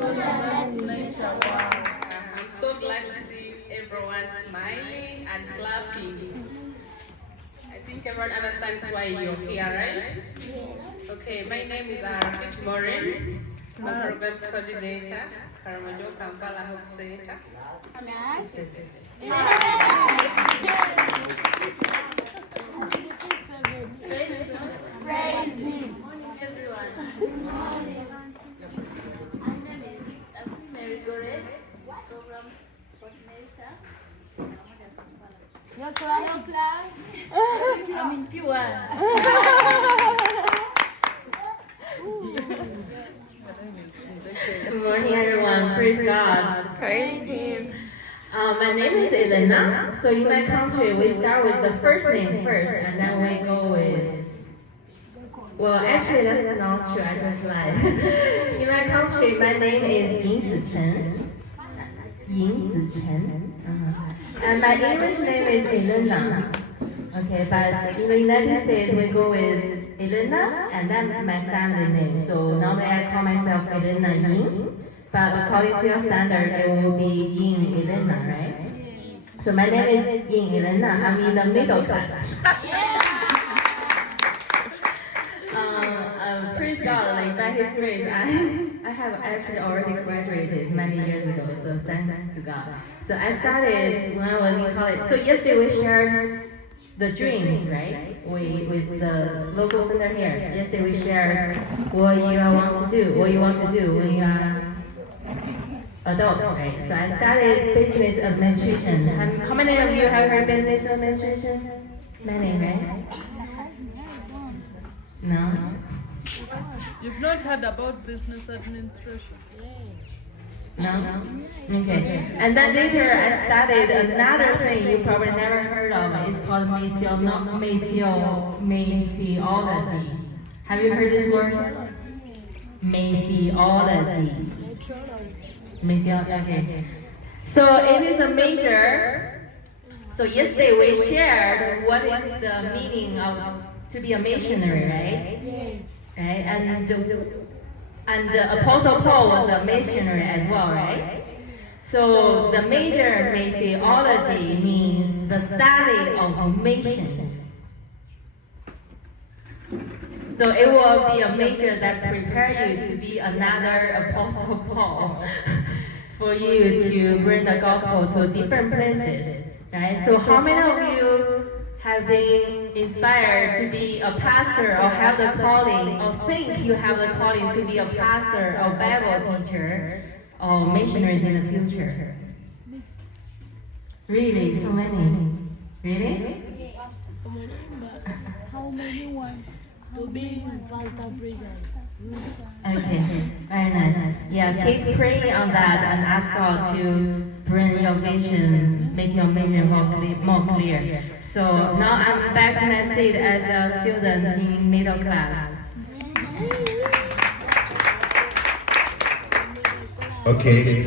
I'm so glad to see everyone smiling and clapping. I think everyone understands why you're here, right? Okay, my name is Rich Morin. I'm a Programs Coordinator, Karamojo Kampala Hope Center. Praise Him. Morning, everyone. Morning. My name is Mary Goret, Programs Coordinator. Your class? Your class? I'm in P1. Good morning, everyone. Praise God. Praise Him. My name is Elena. So in my country, we start with the first name first, and then we go with. Well, actually, that's not true. I just lied. In my country, my name is Ying Zichen. Ying Zichen. And my English name is Elena. Okay, but in the United States, we go with Elena and then my family name. So normally I call myself Elena Ying, but according to your standard, it will be Ying Elena, right? So my name is Ying Elena. I'm in the middle class. Praise God, like by His grace, I have actually already graduated many years ago. So thanks to God. So I started when I was in college. So yesterday we shared the dreams, right? With the local center here. Yesterday we shared what you want to do when you are adult, right? So I started business administration. How many of you have heard business administration? Many, right? No? You've not heard about business administration? No? Okay. And then later I studied another thing you probably never heard of. It's called Maceology. Have you heard this word? Maceology. Okay. So it is a major. So yesterday we shared what is the meaning of to be a missionary, right? Yes. Okay. And Apostle Paul was a missionary as well, right? So the major missiology means the study of missions. So it will be a major that prepare you to be another Apostle Paul for you to bring the gospel to different places, right? So how many of you have been inspired to be a pastor or have the calling or think you have the calling to be a pastor or Bible teacher or missionaries in the future? Really? So many? Really? How many want to be pastor preachers? Okay, very nice. Yeah, keep praying on that and ask God to bring your vision, make your vision more clear. So now I'm back to my seat as a student in middle class. Okay.